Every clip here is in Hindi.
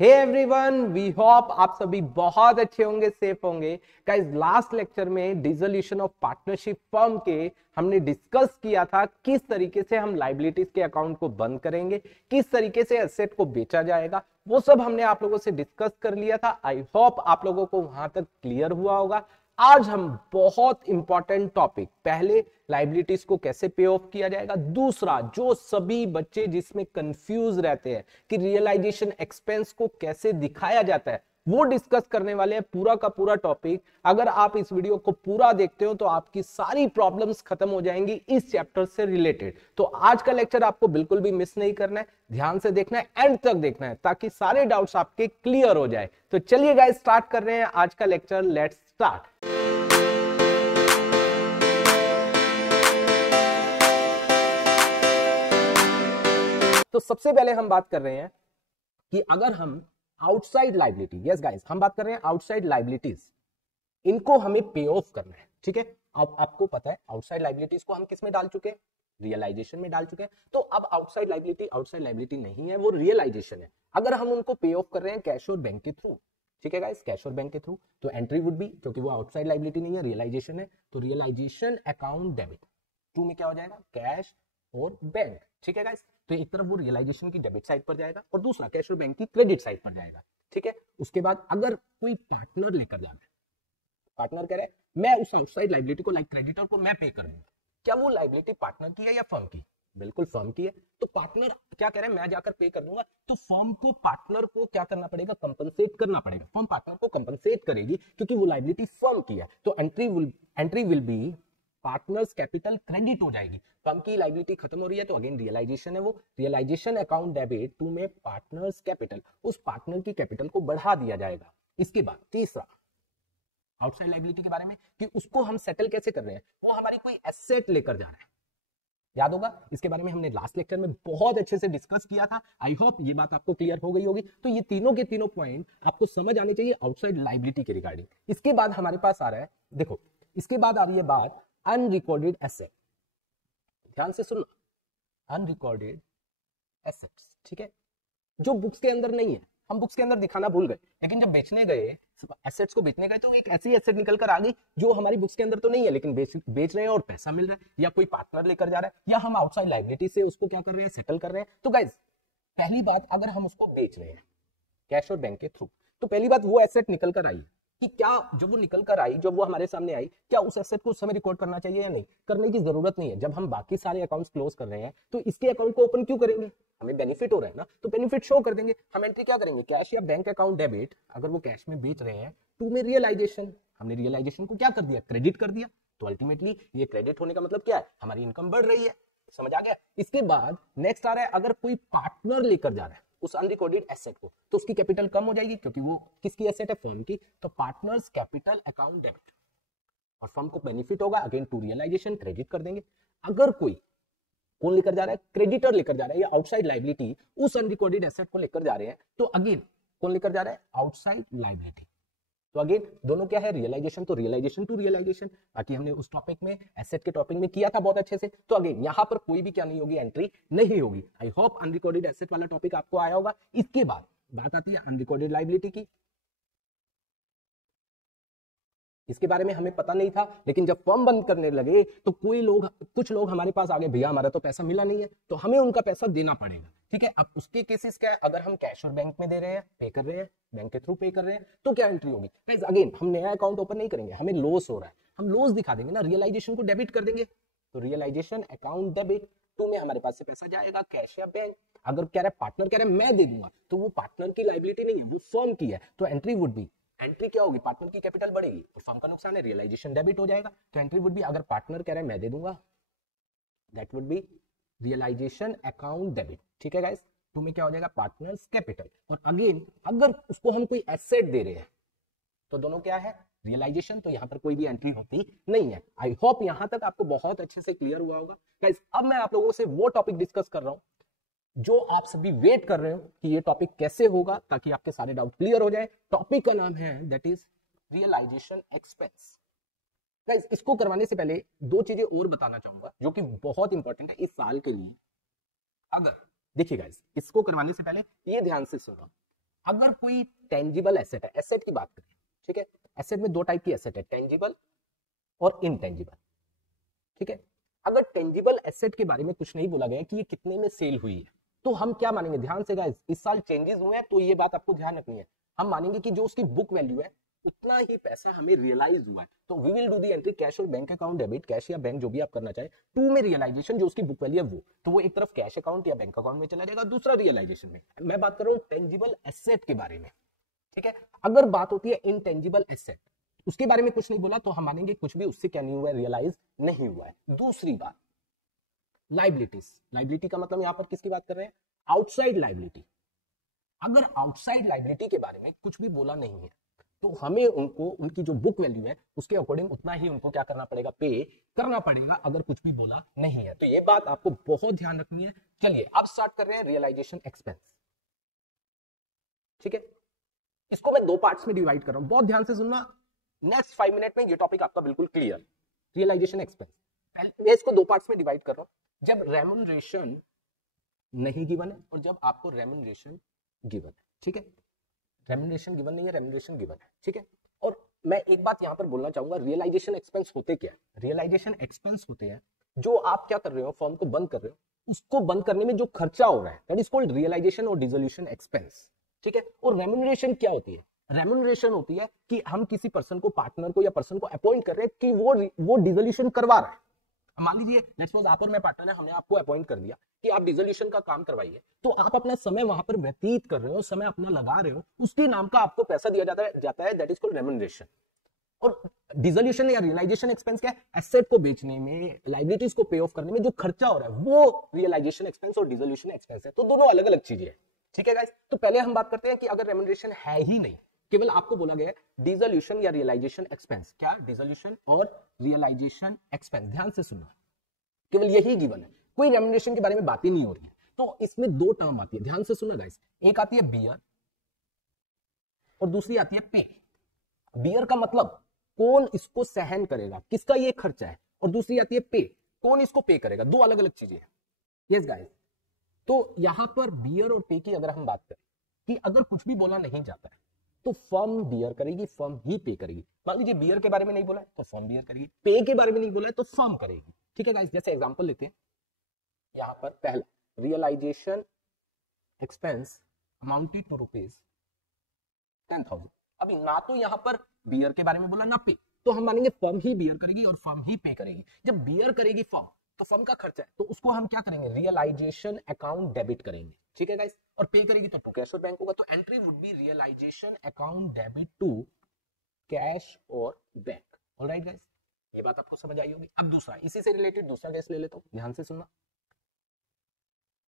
हे एवरीवन, वी होप आप सभी बहुत अच्छे होंगे, सेफ होंगे। गाइस, लास्ट लेक्चर में डिसोल्यूशन ऑफ पार्टनरशिप फर्म के हमने डिस्कस किया था किस तरीके से हम लाइबिलिटीज के अकाउंट को बंद करेंगे, किस तरीके से एसेट को बेचा जाएगा, वो सब हमने आप लोगों से डिस्कस कर लिया था। आई होप आप लोगों को वहां तक क्लियर हुआ होगा। आज हम बहुत इंपॉर्टेंट टॉपिक, पहले लाइबिलिटीज को कैसे पे ऑफ किया जाएगा, दूसरा जो सभी बच्चे जिसमें कंफ्यूज रहते हैं कि रियलाइजेशन एक्सपेंस को कैसे दिखाया जाता है, वो डिस्कस करने वाले हैं। पूरा का पूरा टॉपिक, अगर आप इस वीडियो को पूरा देखते हो तो आपकी सारी प्रॉब्लम्स खत्म हो जाएंगी इस चैप्टर से रिलेटेड। तो आज का लेक्चर आपको बिल्कुल भी मिस नहीं करना है, ध्यान से देखना है, एंड तक देखना है ताकि सारे डाउट्स आपके क्लियर हो जाए। तो चलिए गाइस, स्टार्ट कर रहे हैं आज का लेक्चर। Let's start. तो सबसे पहले हम बात कर रहे हैं कि अगर हम आउटसाइड लाइबिलिटी, यस गाइस, हम बात कर रहे हैं आउटसाइड लाइबिलिटीज, इनको हमें पे ऑफ करना है। ठीक है, अब आपको पता है आउटसाइड लाइबिलिटीज को हम किस में डाल चुके हैं, रियलाइजेशन में डाल चुके हैं। तो अब आउटसाइड लाइबिलिटी नहीं है, वो रियलाइजेशन है। अगर हम उनको पे ऑफ कर रहे हैं कैश और बैंक के थ्रू, ठीक है गाइस, कैश और बैंक के थ्रू, तो एंट्री वुड बी, क्योंकि वो आउटसाइड लाइबिलिटी नहीं है, रियलाइजेशन है, तो रियलाइजेशन अकाउंट डेबिट टू में क्या हो जाएगा, कैश और बैंक। ठीक है गाइस, तो एक तरफ वो रियलाइजेशन की डेबिट साइड पर जाएगा और दूसरा कैश और बैंक की क्रेडिट साइड पर जाएगा। ठीक है, उसके बाद अगर कोई पार्टनर लेकर जा रहा है, पार्टनर कह रहा है मैं उस आउटसाइड लाइबिलिटी को, लाइक क्रेडिटर को मैं पे कर दूंगा, क्या वो लाइबिलिटी पार्टनर की है या फर्म की? बिल्कुल फर्म की है। तो पार्टनर क्या कह रहा है, मैं जाकर पे कर दूंगा, तो फर्म को पार्टनर को क्या करना पड़ेगा, कंपनसेट करना पड़ेगा। फर्म पार्टनर को कंपनसेट करेगी क्योंकि वो लाइबिलिटी फर्म की है। तो entry will be partners capital credit हो जाएगी। फर्म की लाइबिलिटी खत्म हो रही है तो अगेन रियलाइजेशन है, वो रियलाइजेशन अकाउंट डेबिट टू में पार्टनर्स कैपिटल, उस पार्टनर की कैपिटल को बढ़ा दिया जाएगा। इसके बाद तीसरा आउटसाइड लाइबिलिटी के बारे में कि उसको हम सेटल कैसे कर रहे हैं, वो हमारी कोई एसेट लेकर जा रहा है। याद होगा, इसके बारे में हमने लास्ट लेक्चर में बहुत अच्छे से डिस्कस किया था। आई होप ये बात आपको क्लियर हो गई होगी। तो ये तीनों के तीनों पॉइंट आपको समझ आने चाहिए आउटसाइड लाइबिलिटी के रिगार्डिंग। इसके बाद हमारे पास आ रहा है, देखो इसके बाद आ रही है बात अनरिकॉर्डेड एसेट। ध्यान से सुनना, अनरिकॉर्डेड एसेट्स, ठीक है, जो बुक्स के अंदर नहीं है, हम बुक्स के अंदर दिखाना भूल गए, लेकिन जब बेचने गए, एसेट्स को बेचने गए, तो एक ऐसी एसेट निकल कर आ गई जो हमारी बुक्स के अंदर तो नहीं है, लेकिन बेच रहे हैं और पैसा मिल रहा है, या कोई पार्टनर लेकर जा रहा है, या हम आउटसाइड लाइबिलिटी से उसको क्या कर रहे हैं, सेटल कर रहे हैं। तो गाइज, पहली बात, अगर हम उसको बेच रहे हैं कैश और बैंक के थ्रू, तो पहली बात वो एसेट निकल कर आई कि क्या, जब वो निकल कर आई, जब वो हमारे सामने आई, क्या उस एसेट को उस समय रिकॉर्ड करना चाहिए या नहीं? करने की जरूरत नहीं है। जब हम बाकी सारे अकाउंट्स क्लोज कर रहे हैं तो इसके अकाउंट को ओपन क्यों करेंगे, हमें बेनिफिट हो रहा है ना, तो बेनिफिट शो कर देंगे। हम एंट्री क्या करेंगे, कैश या बैंक अकाउंट डेबिट, अगर वो कैश में बेच रहे हैं, टू में रियलाइजेशन, हमने रियलाइजेशन को क्या कर दिया, क्रेडिट कर दिया। तो अल्टीमेटली ये क्रेडिट होने का मतलब क्या है, हमारी इनकम बढ़ रही है। समझ आ गया। इसके बाद नेक्स्ट आ रहा है, अगर कोई पार्टनर लेकर जा रहा है उस अनरिकॉर्डेड एसेट को, तो उसकी कैपिटल कम हो जाएगी क्योंकि वो किसकी एसेट है, फर्म की। तो पार्टनर्स कैपिटल अकाउंट डेबिट, और फर्म को बेनिफिट होगा, अगेन टू रियलाइजेशन, क्रेडिट कर देंगे। अगर कोई, कौन लेकर जा रहा है, क्रेडिटर लेकर जा रहा है, या आउटसाइड लाइबिलिटी उस अनरिकॉर्डेड एसेट को लेकर जा रहे हैं, तो अगेन कौन लेकर जा रहा है, आउटसाइड लाइबिलिटी। तो अगेन दोनों क्या है, रियलाइजेशन, तो रियलाइजेशन टू रियलाइजेशन। बाकी हमने उस टॉपिक में, एसेट के टॉपिक में किया था बहुत अच्छे से। तो अगेन यहां पर कोई भी क्या नहीं होगी, एंट्री नहीं होगी। आई होप अनरिकॉर्डेड एसेट वाला टॉपिक आपको आया होगा। इसके बाद बात आती है अनरिकॉर्डेड लाइबिलिटी की। इसके बारे में हमें पता नहीं था, लेकिन जब फर्म बंद करने लगे तो कुछ लोग हमारे पास आ गए, भैया हमारा तो पैसा मिला नहीं है, तो हमें उनका पैसा देना पड़ेगा। ठीक है, अब उसके केसेस क्या है, अगर हम कैश और बैंक में दे रहे हैं, पे कर रहे हैं, बैंक के थ्रू पे कर रहे हैं, तो क्या एंट्री होगी। गाइस अगेन हम नया अकाउंट ओपन नहीं करेंगे, हमें लॉस हो रहा है, हम लॉस दिखा देंगे ना, रियलाइजेशन को डेबिट कर देंगे। तो रियलाइजेशन अकाउंट डेबिट टू में हमारे पास से पैसा जाएगा, कैश या बैंक। अगर कह रहा है, पार्टनर कह रहा है मैं दे दूंगा, तो वो पार्टनर की लाइबिलिटी नहीं है, वो फर्म की है। तो एंट्री वुड बी, एंट्री क्या होगी, पार्टनर की कैपिटल बढ़ेगी और फर्म का नुकसान है, रियलाइजेशन डेबिट हो जाएगा। तो एंट्री वुड बी, अगर पार्टनर कह रहा है मैं दे दूंगा, that would be realisation account debit. ठीक है गाइस, टू में क्या हो जाएगा, पार्टनर्स कैपिटल। और अगेन अगर उसको हम कोई एसेट दे रहे हैं तो दोनों क्या है, रियलाइजेशन, तो यहां पर कोई भी एंट्री होती नहीं है। आई होप यहां तक आपको बहुत अच्छे से क्लियर हुआ होगा। गाइस अब मैं आप लोगों से वो टॉपिक डिस्कस कर रहा हूं जो आप सभी वेट कर रहे हो कि ये टॉपिक कैसे होगा, ताकि आपके सारे डाउट क्लियर हो जाए। टॉपिक का नाम है that is realisation expense. Guys इसको करवाने से पहले दो चीजें और बताना चाहूंगा जो कि बहुत इंपॉर्टेंट है इस साल के लिए। अगर देखिए गाइस, इसको करवाने से पहले ये ध्यान से सुनो, अगर कोई टेंजिबल एसेट है, एसेट की बात करें, ठीक है, एसेट में दो टाइप की एसेट है, टेंजिबल और इनटेंजिबल, ठीक है। अगर टेंजिबल एसेट के बारे में कुछ नहीं बोला गया कि ये कितने में सेल हुई है, तो हम क्या मानेंगे, ध्यान से गाइस, इस साल चेंजेस हुए हैं तो ये बात आपको ध्यान रखनी है, हम मानेंगे कि जो उसकी बुक वैल्यू है उतना ही पैसा हमें रियलाइज हुआ है, तो we will do the entry cash और बैंक अकाउंट डेबिट, कैश या बैंक जो भी आप करना चाहे, टू में रियलाइजेशन जो उसकी बुक वैल्यू है वो, तो वो एक तरफ कैश अकाउंट या बैंक अकाउंट में चला जाएगा, दूसरा रियलाइजेशन में। मैं बात कर रहा हूँ टेंजिबल एसेट के बारे में, ठीक है। अगर बात होती है इनटेंजिबल एसेट, उसके बारे में कुछ नहीं बोला तो हम मानेंगे कुछ भी उससे क्या नहीं हुआ है, रियलाइज नहीं हुआ है। दूसरी बात, लाइबिलिटीज, लाइबिलिटी का मतलब यहां पर किसकी बात कर रहे हैं, आउटसाइड लाइबिलिटी। अगर आउटसाइड लाइबिलिटी के बारे में कुछ भी बोला नहीं है तो हमें उनको उनकी जो बुक वैल्यू है उसके अकॉर्डिंग उतना ही उनको क्या करना पड़ेगा, पे करना पड़ेगा, अगर कुछ भी बोला नहीं है। तो ये बात आपको बहुत ध्यान रखनी है। चलिए अब स्टार्ट कर रहे हैं रियलाइजेशन एक्सपेंस, ठीक है। इसको मैं दो पार्ट्स में डिवाइड कर रहा हूं, बहुत ध्यान से सुनना, नेक्स्ट 5 मिनट में ये टॉपिक आपका बिल्कुल क्लियर। रियलाइजेशन एक्सपेंस मैं इसको दो पार्ट्स में डिवाइड कर रहा हूं, जब रेम्युनरेशन नहीं गिवन है और जब आपको रेम्युनरेशन गिवन है, ठीक है। रेम्युनरेशन गिवन नहीं है, रेम्युनरेशन गिवन है, ठीक है। और मैं एक बात यहां पर बोलना चाहूंगा, रियलाइजेशन एक्सपेंस होते क्या है, रियलाइजेशन एक्सपेंस होते हैं जो आप क्या कर रहे हो, फॉर्म को बंद कर रहे हो, उसको बंद करने में जो खर्चा हो रहा है, दैट इज कॉल्ड रियलाइजेशन और डिसोल्यूशन एक्सपेंस, ठीक है। और रेम्युनरेशन क्या होती है, रेम्युनरेशन होती है कि हम किसी पर्सन को, पार्टनर को या पर्सन को अपॉइंट कर रहे हैं कि वो डिसोल्यूशन करवा रहा है। मान लीजिए लेट्स सपोज आप और मैं पार्टनर है, हमने आपको अपॉइंट कर दिया कि आप डिसोल्यूशन का काम करवाइए, तो आप अपना समय वहां पर व्यतीत कर रहे हो, समय अपना लगा रहे हो, उसके नाम का आपको पैसा दिया जाता है दैट इज कॉल्ड रेम्युनरेशन। और डिसोल्यूशन या रियलाइजेशन एक्सपेंस क्या है, एसेट को बेचने में, लायबिलिटीज को पे ऑफ करने में जो खर्चा हो रहा है वो रियलाइजेशन एक्सपेंस और डिसोल्यूशन एक्सपेंस है, तो दोनों अलग अलग चीजें हैं, ठीक है गाइस। तो पहले हम बात करते हैं कि अगर रेम्युनरेशन है ही नहीं, केवल आपको बोला गया है डिसोल्यूशन या रियलाइजेशन एक्सपेंस, क्या डिसोल्यूशन और रियलाइजेशन एक्सपेंस, ध्यान से सुनना, केवल यही गिवन है, कोई रेम्युनरेशन के बारे में बात ही नहीं हो रही है। तो इसमें दो टर्म आती है, ध्यान से सुनना गाइस, एक आती है बियर और दूसरी आती है पे। बियर का मतलब कौन इसको सहन करेगा, किसका ये खर्चा है, और दूसरी आती है पे, कौन इसको पे करेगा, दो अलग अलग चीजें हैं। यस गाइस, तो यहां पर बियर और पे की अगर हम बात करें कि अगर कुछ भी बोला नहीं जाता है तो फर्म बियर करेगी, फर्म ही पे करेगी। मान लीजिए बियर के बारे में नहीं बोला है तो फर्म बियर करेगी, पे के बारे में नहीं बोला है तो फर्म करेगी, ठीक है गाइस। जैसे एग्जांपल लेते हैं, यहां पर पहला रियलाइजेशन एक्सपेंस अमाउंटेड टू ₹10,000। अभी ना तो यहां पर बियर के बारे में बोला ना पे, तो हम मानेंगे फर्म ही बियर करेगी और फर्म ही पे करेगी। जब बियर करेगी फर्म, तो फर्म का खर्चा है तो उसको हम क्या करेंगे, रियलाइजेशन अकाउंट डेबिट करेंगे, ठीक है गाइस। और पे करेगी तो टू कैश और बैंक होगा, तो entry would be realisation account debit to cash और बैंक। ऑलराइट गाइस, ये बात आपको समझ आई होगी। अब दूसरा, इसी से रिलेटेड दूसरा केस ले लेता हूं, ध्यान से सुनना।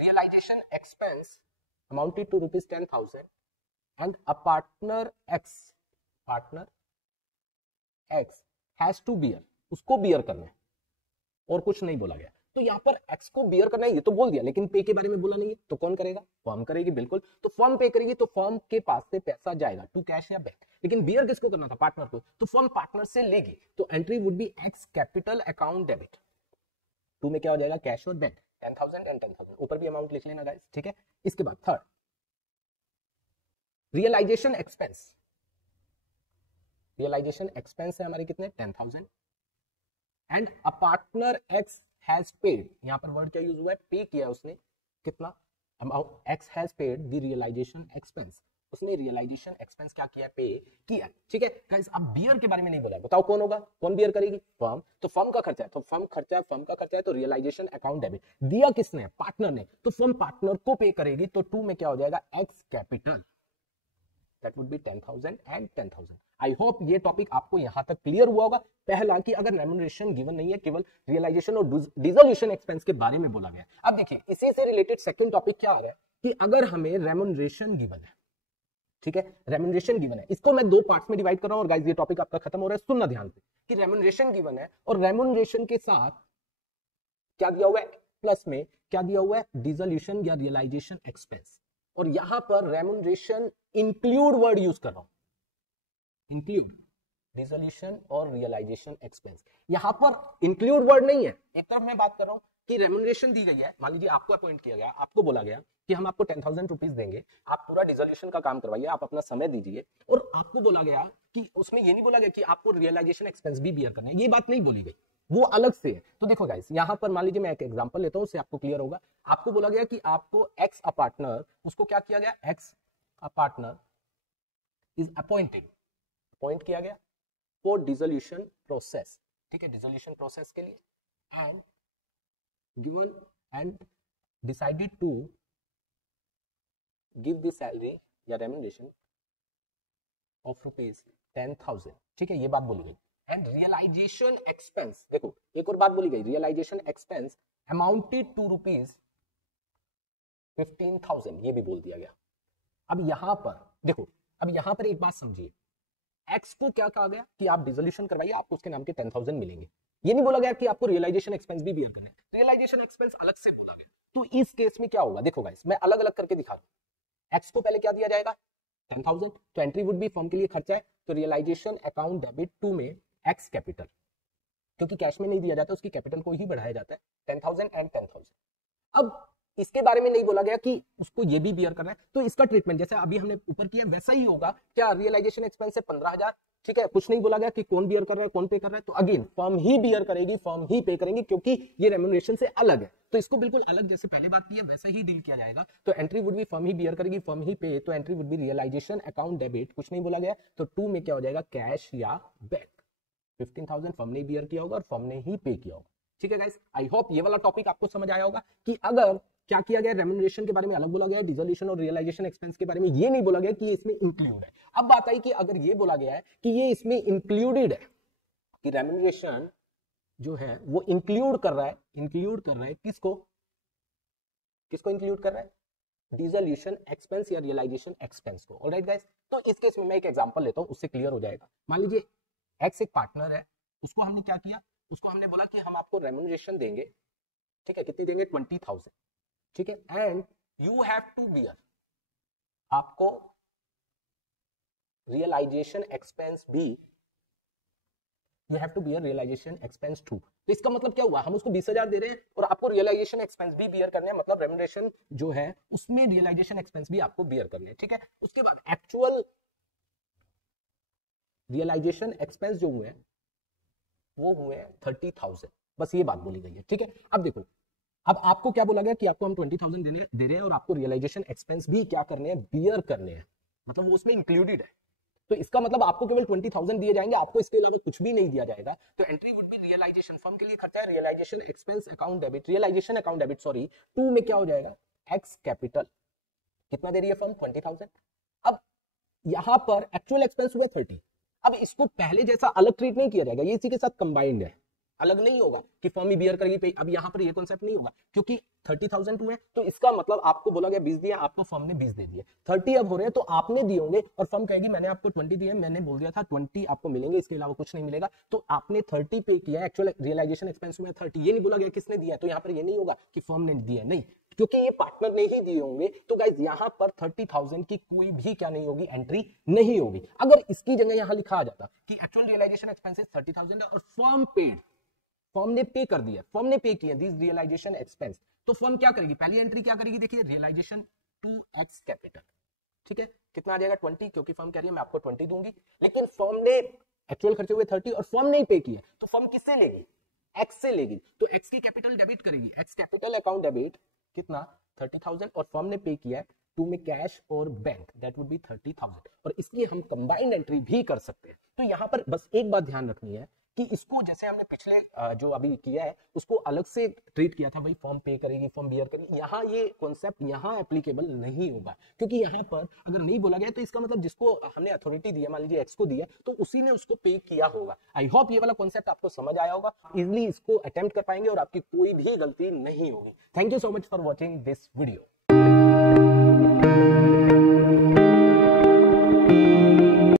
Realisation expense amounted to ₹10,000 and a partner X has to bear, उसको बियर करना है और कुछ नहीं बोला गया। तो यहाँ पर X को बियर करना है ये तो बोल दिया, लेकिन पे के बारे में बोला नहीं है, तो कौन करेगा, फर्म करेगी, बिल्कुल। तो फर्म पे करेगी तो फर्म के पास से पैसा जाएगा टू कैश या बैंक, लेकिन बियर किसको करना था, पार्टनर को, तो फर्म पार्टनर से लेगी, तो entry would be X capital account debit, to में क्या हो जाएगा, कैश और बैंक, 10,000 एंड 10,000, ऊपर भी अमाउंट लिख लेना गाइस, ठीक है। इसके बाद third realisation expense, realisation expense है हमारे कितने, 10,000 and a partner X has paid, यहां पर वर्ड क्या यूज हुआ है, पे किया उसने, कितना amount, X has paid the realisation expense, उसने रियलाइजेशन एक्सपेंस क्या किया, पे किया, ठीक है गाइस। अब बियर के बारे में नहीं बोला, बताओ कौन होगा, कौन बियर करेगी, फर्म, तो फर्म का खर्चा है, तो फर्म का खर्चा है तो रियलाइजेशन अकाउंट डेबिट, दिया किसने, पार्टनर ने, तो फर्म पार्टनर को पे करेगी, तो टू में क्या हो जाएगा, x capital, that would be 10,000 and 10,000। I hope ये टॉपिक आपको यहां तक क्लियर हुआ होगा। पहला कि अगर रेम्युनरेशन गिवन नहीं है, केवल रियलाइजेशन और डिसोल्यूशन एक्सपेंस के बारे में बोला गया। अब देखिए इसी से रिलेटेड सेकंड टॉपिक क्या आ रहा है कि अगर हमें रेम्युनरेशन गिवन है, ठीक है, रेम्युनरेशन गिवन है, इसको मैं दो पार्ट्स में डिवाइड कर रहा हूं और गाइस ये टॉपिक आपका खत्म हो रहा है, सुनना ध्यान से कि रेम्युनरेशन गिवन है और रेम्युनरेशन के साथ क्या दिया हुआ है, प्लस में क्या दिया हुआ है, डिसोल्यूशन या रियलाइजेशन एक्सपेंस, और यहां पर रेम्युनरेशन इंक्लूड वर्ड यूज कर रहा हूं, इंक्लूड डिसोल्यूशन और रियलाइजेशन एक्सपेंस, यहां पर इंक्लूड वर्ड नहीं है। एक तरफ मैं बात कर रहा हूं कि रेम्युनरेशन दी गई है, मान लीजिए आपको अपॉइंट किया गया, आपको बोला गया कि हम आपको 10,000 रुपीज देंगे, आप पूरा डिसोल्यूशन का काम करवाइए, आप अपना समय दीजिए, और आपको बोला गया कि उसमें ये नहीं बोला गया कि आपको रियलाइजेशन एक्सपेंस भी बियर करना है, ये बात नहीं बोली गई, वो अलग से है। तो देखो गाइस, यहां पर मान लीजिए मैं एक एग्जांपल लेता हूं, उससे आपको क्लियर होगा। आपको बोला गया कि आपको एक्स अ पार्टनर, उसको क्या किया गया, X a partner is appointed, appoint किया गया फॉर डिसोल्यूशन प्रोसेस, ठीक है, डिसोल्यूशन प्रोसेस के लिए, and given and decided to give the salary या रेम्युनरेशन ऑफ ₹10,000, ठीक है, ये बात बोली गई। एंड रियलाइजेशन एक्सपेंस, देखो एक और बात बोली गई, रियलाइजेशन एक्सपेंस अमाउंटेड टू ₹15,000, ये भी बोल दिया गया। अब यहां पर देखो, अब यहां पर एक बात समझिए, एक्स को क्या कहा गया कि आप डिसोल्यूशन करवाइए, आपको उसके नाम के 10,000 मिलेंगे, ये नहीं बोला गया कि आपको रियलाइजेशन एक्सपेंस भी बियर करना है, रियलाइजेशन एक्सपेंस अलग से बोला गया। तो इस केस में क्या होगा, देखो गाइस मैं अलग अलग करके दिखा रहा हूं। एक्स को पहले क्या दिया जाएगा, 10,000, तो एंट्री वुड बी फर्म के लिए खर्चा है, तो रियलाइजेशन अकाउंट डेबिट टू में एक्स कैपिटल, क्योंकि कैश में नहीं दिया जाता, उसकी कैपिटल को ही बढ़ाया जाता है, 10,000 एंड 10,000। अब इसके बारे में नहीं बोला गया कि उसको ये भी बियर करना है, तो इसका ट्रीटमेंट जैसे अभी हमने ऊपर किया वैसा ही होगा। क्या रियलाइजेशन एक्सपेंस है 15,000, ठीक है, कुछ नहीं बोला गया कि कौन बियर कर रहा है, कौन पे कर रहा है, तो अगेन फर्म ही बियर करेगी, फर्म ही पे करेंगी, क्योंकि ये रेम्युनरेशन से अलग है, तो इसको बिल्कुल अलग जैसे पहले बात की है वैसा ही डील किया जाएगा। तो एंट्री वुड बी फर्म ही बियर करेगी, फर्म ही पे, तो entry would be realisation account debit, कुछ नहीं बोला गया, तो 2 में क्या हो जाएगा, कैश या बैंक। 15,000 फर्म ने बियर किया होगा और फर्म ने ही पे किया होगा, ठीक है गाइस। आई होप ये वाला टॉपिक आपको समझ आया होगा कि अगर क्या किया गया, रेम्युनरेशन के बारे में अलग बोला गया है, डिसोल्यूशन और रियलाइजेशन एक्सपेंस के बारे में ये नहीं बोला गया कि ये इसमें इंक्लूड है। अब बात आई कि अगर ये बोला गया है कि ये इसमें इंक्लूडेड है, कि रेम्युनरेशन जो है वो इंक्लूड कर रहा है किसको, किसको इंक्लूड कर रहा है, डिसोल्यूशन एक्सपेंस या रियलाइजेशन एक्सपेंस को। ऑलराइट गाइस, तो इस केस में मैं एक एग्जांपल लेता हूं, उससे क्लियर हो जाएगा। मान लीजिए एक्स एक पार्टनर है, उसको हमने क्या किया, उसको हमने बोला कि हम आपको रेम्युनरेशन देंगे, ठीक है, कितनी देंगे, 20,000, ठीक है, and you have to bear, आपको रियलाइजेशन एक्सपेंस भी, you have to bear realisation expense too. तो इसका मतलब क्या हुआ, हम उसको 20,000 दे रहे हैं और आपको रियलाइजेशन एक्सपेंस भी बियर करने हैं, मतलब रेम्युनरेशन जो है उसमें रियलाइजेशन एक्सपेंस भी आपको बियर करने हैं, ठीक है। उसके बाद एक्चुअल रियलाइजेशन एक्सपेंस जो हुए वो हुए 30,000, बस ये बात बोली गई है, ठीक है। अब देखो, अब आपको क्या बोला गया कि आपको हम 20,000 दे रहे हैं और आपको रियलाइजेशन एक्सपेंस भी क्या करने हैं, बियर करने हैं, मतलब वो उसमें इंक्लूडेड है। तो इसका मतलब आपको केवल 20,000 दिए जाएंगे, आपको इसके अलावा कुछ भी नहीं दिया जाएगा। तो entry would be realisation, firm के लिए खर्चा है, realisation expense account debit, realisation account debit sorry, 2 में क्या हो जाएगा, एक्स कैपिटल, कितना दे रही है फर्म, 20,000। अब यहां पर एक्चुअल एक्सपेंस हुए 30, अब इसको पहले जैसा अलग ट्रीट नहीं किया जाएगा, ये इसी के साथ कंबाइंड है, अलग नहीं होगा कि फर्म ही बियर करेगी पे। अब यहां पर ये कॉन्सेप्ट नहीं होगा, क्योंकि 30,000 हुए, तो इसका मतलब आपको बोला गया 20 दिया, आपको फर्म ने 20 दे दिए, 30 अब हो रहे हैं, तो आपने दिए होंगे और फर्म कहेगी मैंने आपको 20 दिए, मैंने बोल दिया था 20 आपको मिलेंगे, इसके अलावा कुछ नहीं मिलेगा, तो आपने 30 पे किया, एक्चुअल रियलाइजेशन एक्सपेंस हुए 30, ये नहीं बोला गया किसने दिया, तो यहां पर ये नहीं होगा कि फर्म ने दिया, नहीं, क्योंकि ये पार्टनर ने ही दिए होंगे। तो गाइस यहां पर 30,000 की कोई भी क्या नहीं होगी, एंट्री नहीं होगी। अगर इसकी जगह यहां लिखा आ जाता कि एक्चुअल रियलाइजेशन एक्सपेंसेस 30,000 है और फर्म पेड, फर्म ने पे कर दिया, फर्म ने पे किया दिस रियलाइजेशन एक्सपेंस, तो फर्म क्या करेगी, पहली एंट्री क्या करेगी, देखिए रियलाइजेशन टू एक्स कैपिटल, ठीक है, कितना आ जाएगा 20, क्योंकि फर्म कह रही है मैं आपको 20 दूंगी, लेकिन फर्म ने एक्चुअल खर्चे हुए 30 और फर्म ने पे किया, तो फर्म किससे लेगी, एक्स से लेगी, तो एक्स की कैपिटल डेबिट करेगी, एक्स कैपिटल अकाउंट डेबिट कितना 30,000 और फर्म ने पे किया है 2 में कैश और बैंक, दैट वुड बी 30,000, और इसलिए हम कंबाइंड एंट्री भी कर सकते हैं। तो यहां पर बस एक बात ध्यान रखनी है कि इसको जैसे हमने पिछले जो अभी किया है उसको अलग से ट्रीट किया था, भाई फर्म पे करेगी, फर्म बियर करेगी, यहाँ ये कॉन्सेप्ट यहाँ एप्लीकेबल नहीं होगा, क्योंकि यहाँ पर अगर नहीं बोला गया तो इसका मतलब जिसको हमने अथॉरिटी दिया, मान लीजिए एक्स को दिया, तो उसी ने उसको पे किया होगा। आई होप ये वाला कॉन्सेप्ट आपको समझ आया होगा, इजिली इसको अटेम्प्ट कर पाएंगे और आपकी कोई भी गलती नहीं होगी। Thank you so much for watching this video.